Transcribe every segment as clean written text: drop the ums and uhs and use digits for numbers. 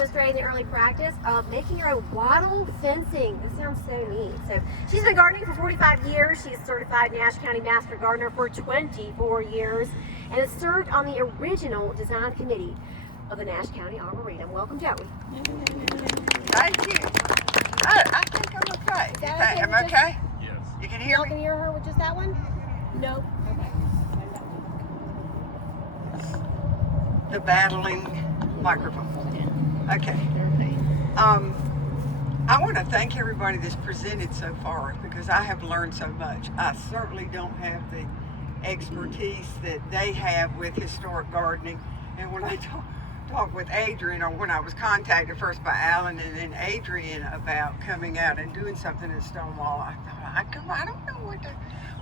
demonstrating the early practice of making your own wattle fencing. This sounds so neat. So she's been gardening for 45 years. She's certified Nash County Master Gardener for 24 years and has served on the original design committee of the Nash County Arboretum. Welcome, Joey. Thank you. I think I'm okay. Is that okay? I'm okay? Yes. You can hear Y'all me? can hear her with just that one? Nope. Okay. The battling microphone. Okay. I want to thank everybody that's presented so far because I have learned so much. I certainly don't have the expertise that they have with historic gardening. And when I talked with Adrian, or when I was contacted first by Alan and then Adrian about coming out and doing something in Stonewall, I thought, I don't know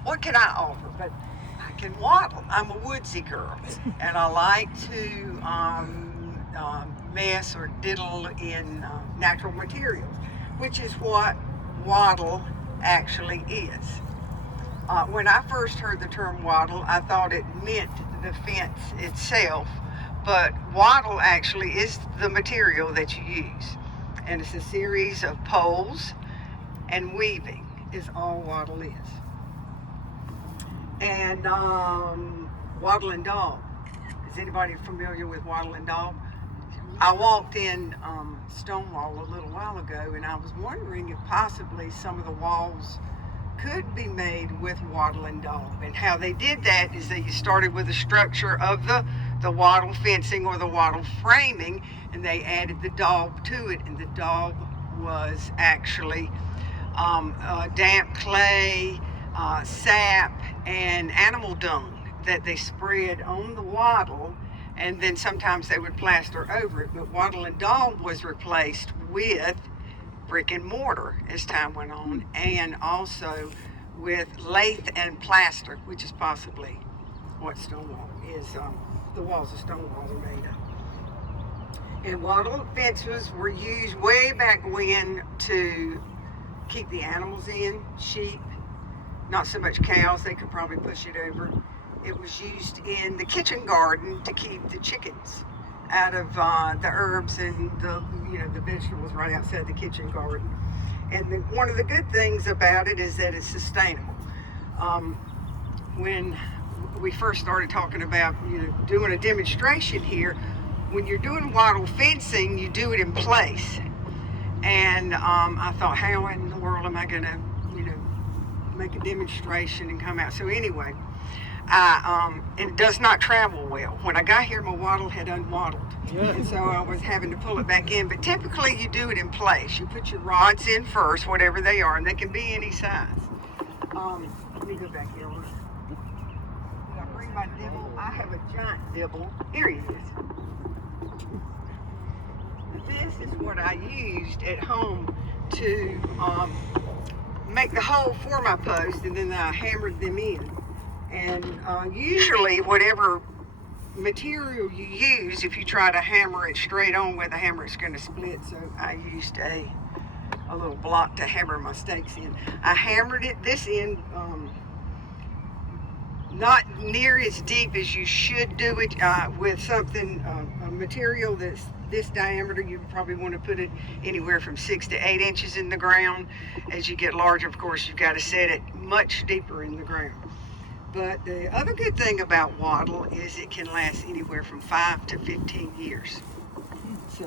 what can I offer, but I can wattle. I'm a woodsy girl, and I like to mess or diddle in natural materials, which is what wattle actually is. When I first heard the term wattle, I thought it meant the fence itself, but wattle actually is the material that you use, and it's a series of poles and weaving is all wattle is. And wattle and daub. Is anybody familiar with wattle and daub? I walked in Stonewall a little while ago, and I was wondering if possibly some of the walls could be made with wattle and daub. And how they did that is they started with the structure of the wattle fencing or the wattle framing, and they added the daub to it. And the daub was actually damp clay, sap, and animal dung that they spread on the wattle, and then sometimes they would plaster over it. But wattle and daub was replaced with brick and mortar as time went on, and also with lath and plaster, which is possibly what Stonewall is, the walls of Stonewall are made of. And wattle fences were used way back when to keep the animals in, sheep, not so much cows, they could probably push it over. It was used in the kitchen garden to keep the chickens out of the herbs and the vegetables right outside the kitchen garden. And one of the good things about it is that it's sustainable. When we first started talking about doing a demonstration here, when you're doing wattle fencing, you do it in place. And I thought, how in the world am I going to make a demonstration and come out? So anyway, it does not travel well. When I got here, my wattle had unwattled, and so I was having to pull it back in. But typically you do it in place. You put your rods in first, whatever they are, and they can be any size. Let me go back here. Did I bring my dibble? I have a giant dibble. Here he is. This is what I used at home to make the hole for my post, and then I hammered them in. And usually whatever material you use, if you try to hammer it straight on with a hammer, it's going to split. So I used a little block to hammer my stakes in. I hammered this in not near as deep as you should do it with something, a material that's this diameter. You probably want to put it anywhere from 6 to 8 inches in the ground. As you get larger, of course, you've got to set it much deeper in the ground. But the other good thing about wattle is it can last anywhere from 5 to 15 years. So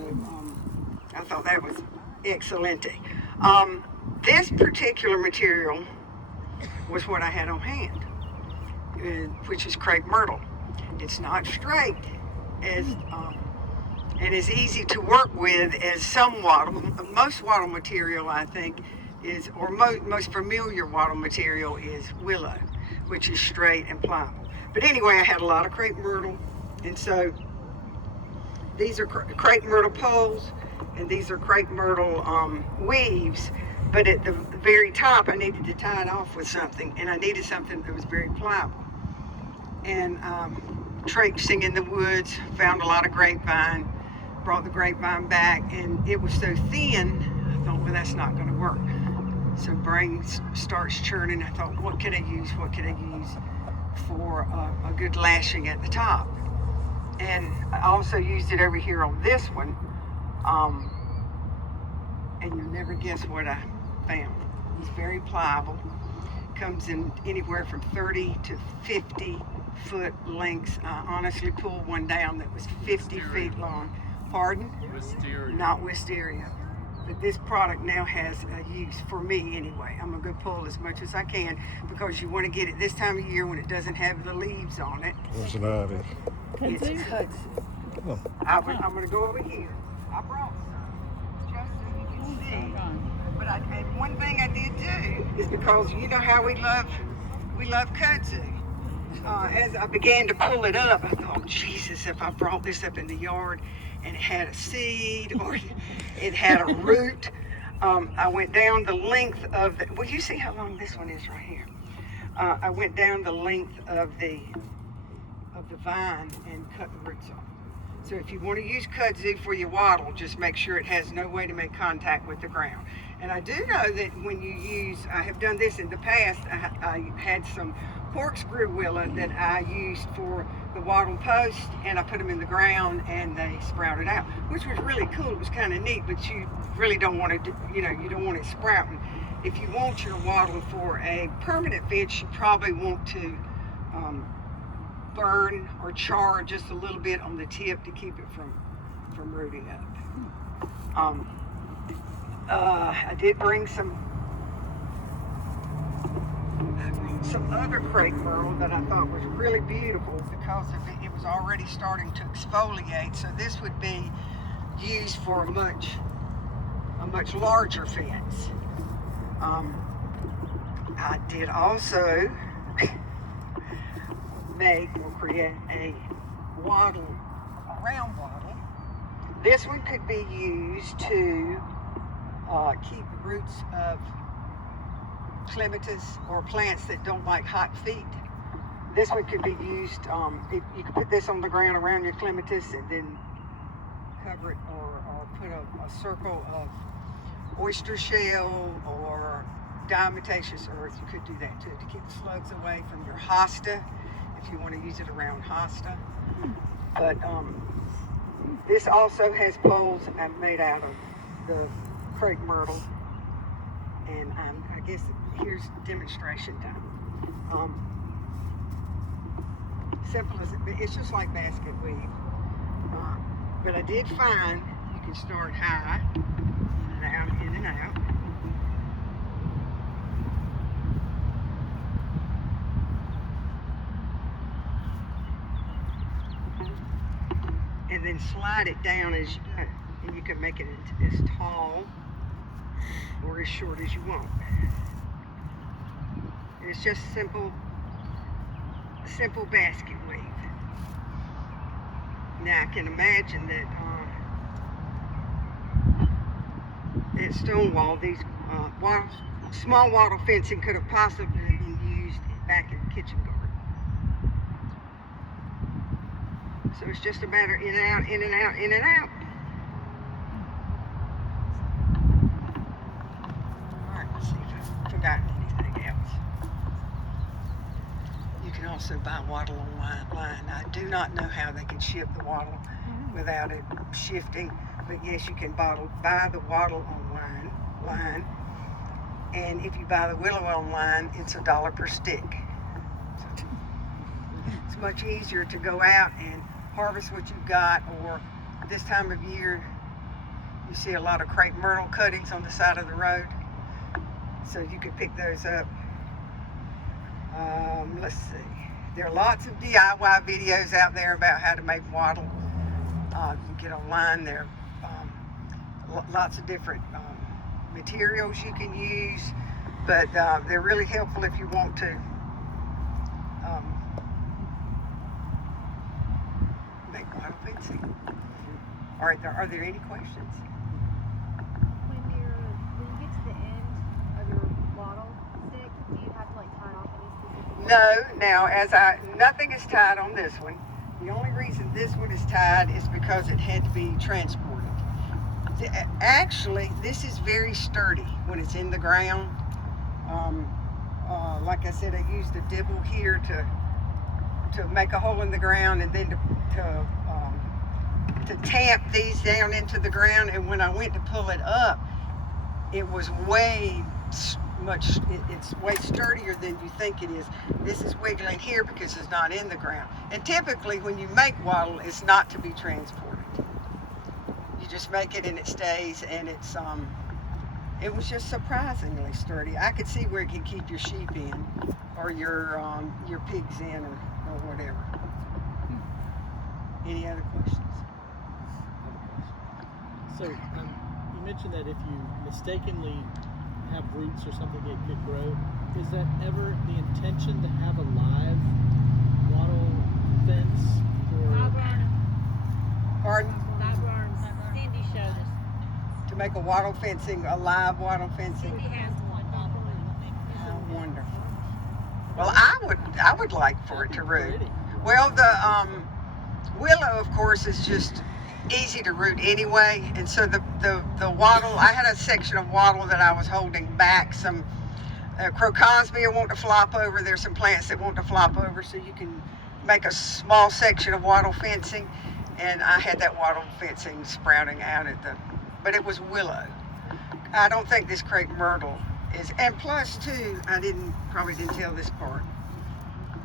I thought that was excellent. This particular material was what I had on hand, which is crepe myrtle. It's not straight as and as easy to work with as some wattle. Most wattle material, I think, is, or most familiar wattle material is willow, which is straight and pliable. But anyway, I had a lot of crepe myrtle, and so these are crepe myrtle poles, and these are crepe myrtle weaves. But at the very top, I needed to tie it off with something, and I needed something that was very pliable. And traipsing in the woods, found a lot of grapevine, brought the grapevine back, and it was so thin, I thought, well, that's not going to work. So brain starts churning. I thought, what could I use? What could I use for a good lashing at the top? And I also used it over here on this one, And you'll never guess what I found. It's very pliable. Comes in anywhere from 30 to 50 foot lengths. I honestly pulled one down that was 50 feet long. Pardon? Wisteria. Not wisteria. But this product now has a use for me anyway. I'm gonna go pull as much as I can because you want to get it this time of year when it doesn't have the leaves on it. What's an idea? It's kudzu. Oh. I'm gonna go over here. I brought some just so you can see. But and one thing I did do is because you know how we love kudzu. As I began to pull it up, I thought, Jesus, if I brought this up in the yard and it had a seed or it had a root, I went down the length of the, well, you see how long this one is right here. I went down the length of the vine and cut the roots off. So if you want to use kudzu for your wattle, just make sure it has no way to make contact with the ground. And I do know that when you use, I have done this in the past, I had some corkscrew willow that I used for the wattle post, and I put them in the ground and they sprouted out, which was really cool. It was kind of neat, but you really don't want to, you don't want it sprouting. If you want your wattle for a permanent fence, you probably want to burn or char just a little bit on the tip to keep it from rooting up. I did bring some other crepe myrtle that I thought was really beautiful because of it was already starting to exfoliate. So this would be used for a much larger fence. I did also create a wattle, a round wattle. This one could be used to keep roots of clematis or plants that don't like hot feet. This one could be used, you could put this on the ground around your clematis and then cover it or put a circle of oyster shell or diatomaceous earth. You could do that too to keep the slugs away from your hosta if you want to use it around hosta. But this also has poles made out of the crepe myrtle, and I guess here's demonstration time. Simple as it's just like basket weave. But I did find you can start high, in and out, in and out. And then slide it down as you go. And you can make it as tall or as short as you want. And it's just simple basket weave. Now I can imagine that at Stonewall, these small wattle fencing could have possibly been used back in the kitchen garden. So it's just a matter in and out, in and out, in and out. All right, let's see if I've forgotten anything else. You can also buy wattle online. I do not know how they can ship the wattle without it shifting, but yes, you can buy the wattle online. And if you buy the willow online, it's $1 per stick. So it's much easier to go out and harvest what you've got, or this time of year you see a lot of crepe myrtle cuttings on the side of the road, so you could pick those up. Let's see, there are lots of DIY videos out there about how to make wattle. You can get online. There are lots of different materials you can use, but they're really helpful if you want to make wattle fencing. All right, are there any questions? When you get to the end of your wattle stick, do you have to like tie off any specific? No, now nothing is tied on this one. The only reason this one is tied is because it had to be transported. Actually, this is very sturdy when it's in the ground. Like I said, I used a dibble here to make a hole in the ground, and then to to tamp these down into the ground, and when I went to pull it up, it was it's way sturdier than you think it is. This is wiggling here because it's not in the ground. And typically when you make wattle, it's not to be transported. You just make it and it stays, and it was just surprisingly sturdy. I could see where it could keep your sheep in, or your pigs in, or whatever. Any other questions? So you mentioned that if you mistakenly have roots or something that could grow, is that ever the intention to have a live wattle fence? Pardon? Cindy showed us. To make a wattle fencing, a live wattle fencing? Cindy has one. How wonderful. Well, I would like for it to root. Pretty. Well, the willow, of course, is just easy to root anyway, and so the wattle, I had a section of wattle that I was holding back. Some crocosmia want to flop over. There's some plants that want to flop over, so you can make a small section of wattle fencing, and I had that wattle fencing sprouting out but it was willow. I don't think this crepe myrtle is, and plus too, I probably didn't tell this part.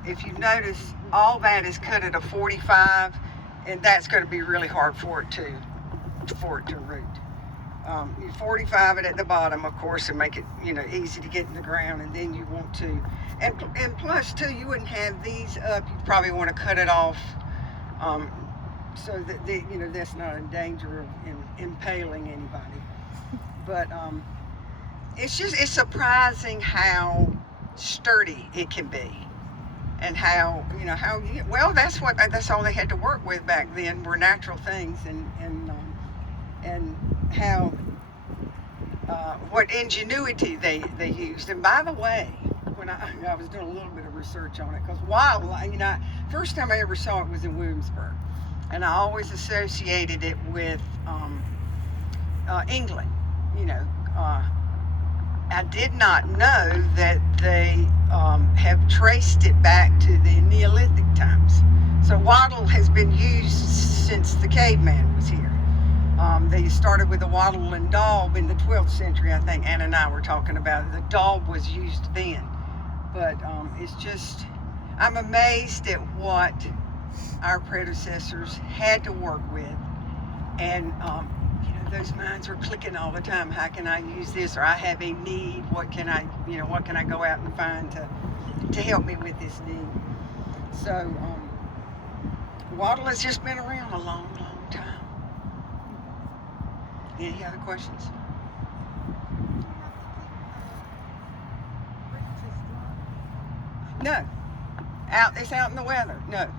If you notice, all that is cut at a 45, and that's going to be really hard for it to root. You 45 it at the bottom, of course, and make it easy to get in the ground, and then you want to, and plus too, you wouldn't have these up. You probably want to cut it off, so that that's not in danger of impaling anybody. But it's surprising how sturdy it can be. And how that's all they had to work with back then, were natural things, and how what ingenuity they used. And by the way, when I was doing a little bit of research on it, because wattle, first time I ever saw it was in Williamsburg, and I always associated it with England. I did not know that they have traced it back to the Neolithic times. So wattle has been used since the caveman was here. They started with the wattle and daub in the 12th century, I think. Anna and I were talking about it. The daub was used then. But it's just, I'm amazed at what our predecessors had to work with. And those minds were clicking all the time. How can I use this? Or I have a need. What can I go out and find to help me with this need? So wattle has just been around a long, long time. Any other questions? No. It's out in the weather. No.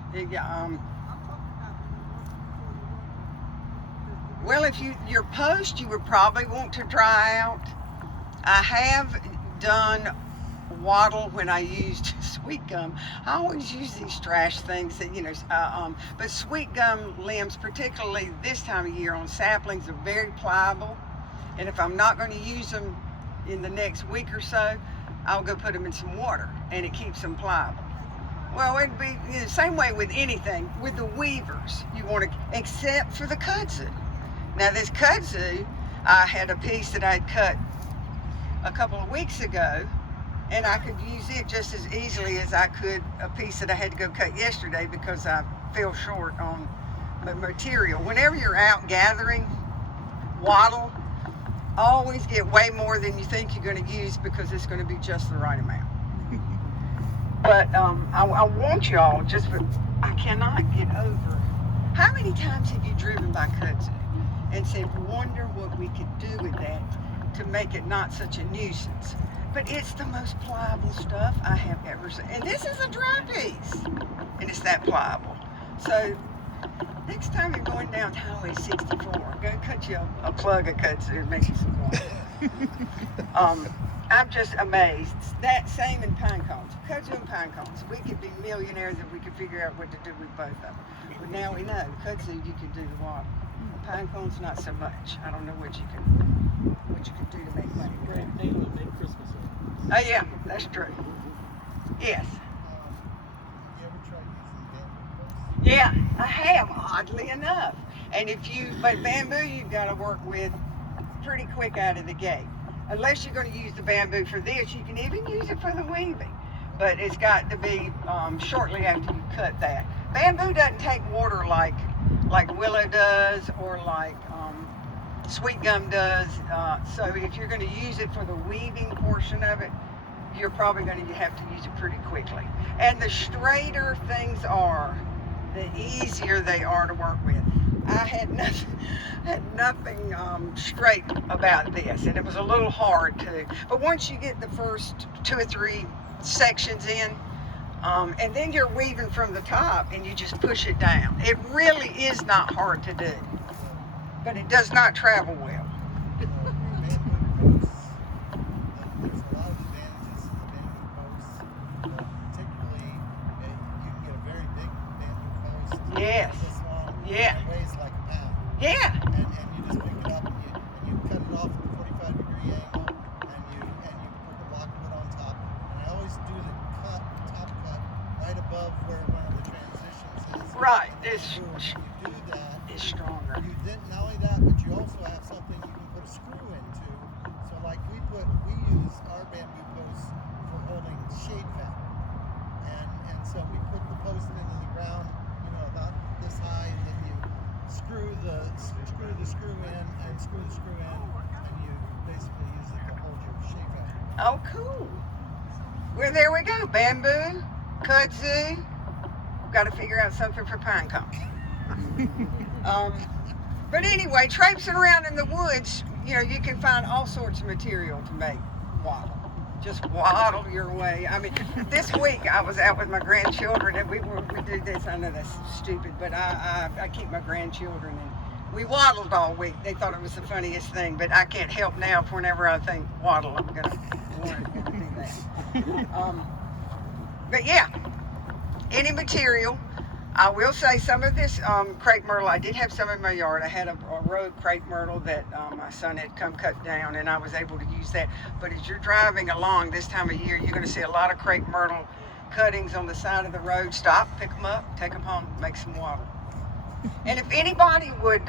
Well, if your post, you would probably want to dry out. I have done wattle when I used sweet gum. I always use these trash things that, but sweet gum limbs, particularly this time of year on saplings, are very pliable. And if I'm not going to use them in the next week or so, I'll go put them in some water, and it keeps them pliable. Well, it'd be the same way with anything. With the weavers, you want to, except for the kudzu. Now this kudzu, I had a piece that I'd cut a couple of weeks ago, and I could use it just as easily as I could a piece that I had to go cut yesterday because I fell short on the material. Whenever you're out gathering wattle, always get way more than you think you're going to use, because it's going to be just the right amount. But I want y'all, I cannot get over, how many times have you driven by kudzu and said, wonder what we could do with that to make it not such a nuisance? But it's the most pliable stuff I have ever seen. And this is a dry piece, and it's that pliable. So next time you're going down Highway 64, go cut you a plug of kudzu and make you some water. I'm just amazed. That same in pine cones, kudzu and pine cones. We could be millionaires if we could figure out what to do with both of them. But now we know kudzu you can do the water. Pine cones not so much. I don't know what you can do to make money with that. They would make Christmas ornaments. Oh yeah, that's true. Yes. You ever try using that? Yeah, I have, oddly enough. And but bamboo you've got to work with pretty quick out of the gate. Unless you're going to use the bamboo for this, you can even use it for the weaving. But it's got to be shortly after you cut that. Bamboo doesn't take water like willow does or like sweet gum does. So if you're going to use it for the weaving portion of it, you're probably going to have to use it pretty quickly. And the straighter things are, the easier they are to work with. I had nothing straight about this, and it was a little hard to. But once you get the first 2 or 3 sections in, and then you're weaving from the top, and you just push it down. It really is not hard to do, but it does not travel well. There's a lot of advantages to the bamboo posts. Particularly, you can get a very big bamboo post. Yes. This long. Yeah. It weighs like a pound. Yeah. And you just pick it up and you cut it off at a 45-degree angle and you put the block of wood on top. And I always do the top cut right above where one of the transitions is. Right. And when you do that, It's stronger. you didn't not only that, but you also have something you can put a screw into. So like we use our bamboo posts for holding shade fabric. And so we put the post into the ground, about this high, and then you screw the screw in, and you basically use it to hold your shade fabric. Oh, cool. Well, there we go. Bamboo, kudzu. Got to figure out something for pine cones. But anyway, traipsing around in the woods, you can find all sorts of material to make wattle. Just waddle your way. I mean, this week I was out with my grandchildren, and we do this. I know that's stupid, but I keep my grandchildren, and we waddled all week. They thought it was the funniest thing, but I can't help now. Whenever I think waddle, I'm gonna do that. But yeah, any material. I will say some of this crepe myrtle, I did have some in my yard. I had a rogue crepe myrtle that my son had come cut down, and I was able to use that. But as you're driving along this time of year, you're going to see a lot of crepe myrtle cuttings on the side of the road. Stop, pick them up, take them home, make some wattle. And if anybody would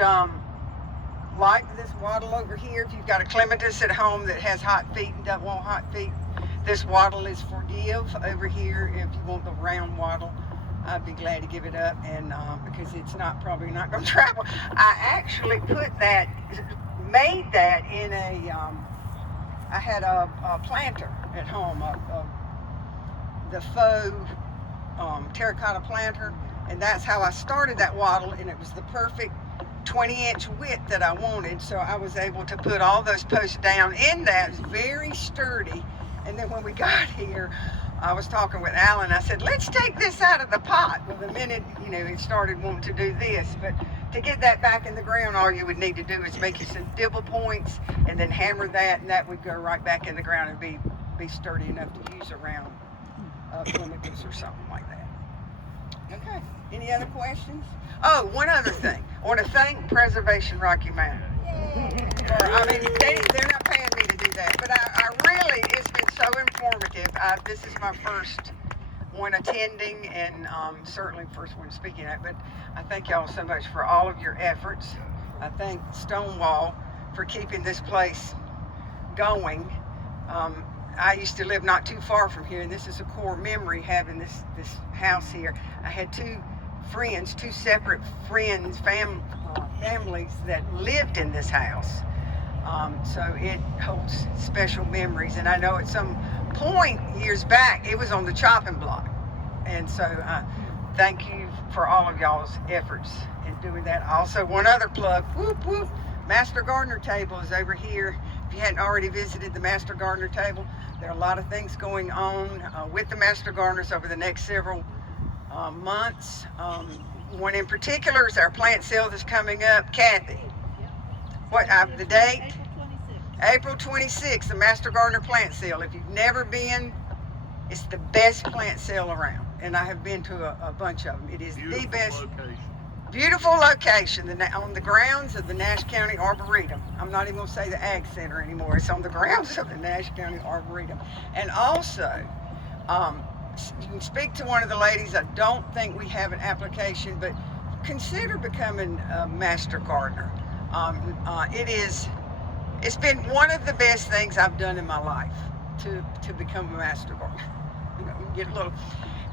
like this wattle over here, if you've got a clematis at home that has hot feet and doesn't want hot feet, this wattle is for give over here. If you want the round wattle, I'd be glad to give it up, and because it's probably not going to travel. I actually made that in I had a planter at home, the faux terracotta planter, and that's how I started that wattle, and it was the perfect 20-inch width that I wanted, so I was able to put all those posts down in that. It was very sturdy. And then when we got here, I was talking with Alan. I said, let's take this out of the pot. Well, the minute, it started wanting to do this. But to get that back in the ground, all you would need to do is make you some dibble points and then hammer that, and that would go right back in the ground and be sturdy enough to use around clematis or something like that. Okay. Any other questions? Oh, one other thing. I want to thank Preservation Rocky Mountain. They're not paying me to do that, but I really, it's been so informative. This is my first one attending, and certainly first one speaking at, but I thank y'all so much for all of your efforts. I thank Stonewall for keeping this place going. I used to live not too far from here, and this is a core memory having this house here. I had two separate friends, families that lived in this house. So it holds special memories, and I know at some point years back it was on the chopping block, and so thank you for all of y'all's efforts in doing that. Also, one other plug, whoop whoop, Master Gardener table is over here. If you hadn't already visited the Master Gardener table, there are a lot of things going on with the Master Gardeners over the next several months. One in particular is our plant sale that's coming up. Kathy, what the date? April 26th, the Master Gardener plant sale. If you've never been, it's the best plant sale around, and I have been to a bunch of them. It is the best. Beautiful location on the grounds of the Nash County Arboretum. I'm not even going to say the Ag Center anymore. It's on the grounds of the Nash County Arboretum. And also, you can speak to one of the ladies. I don't think we have an application, but consider becoming a master gardener. It's been one of the best things I've done in my life to become a master gardener.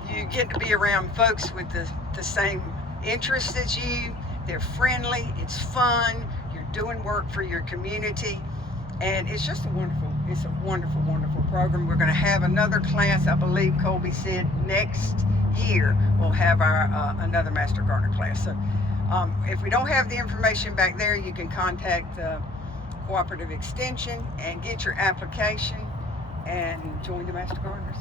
You get to be around folks with the same interests as you. They're friendly, it's fun, you're doing work for your community, and it's just a wonderful, wonderful program. We're going to have another class, I believe Colby said next year we'll have our another Master Gardener class. So if we don't have the information back there, you can contact Cooperative Extension and get your application and join the Master Gardeners.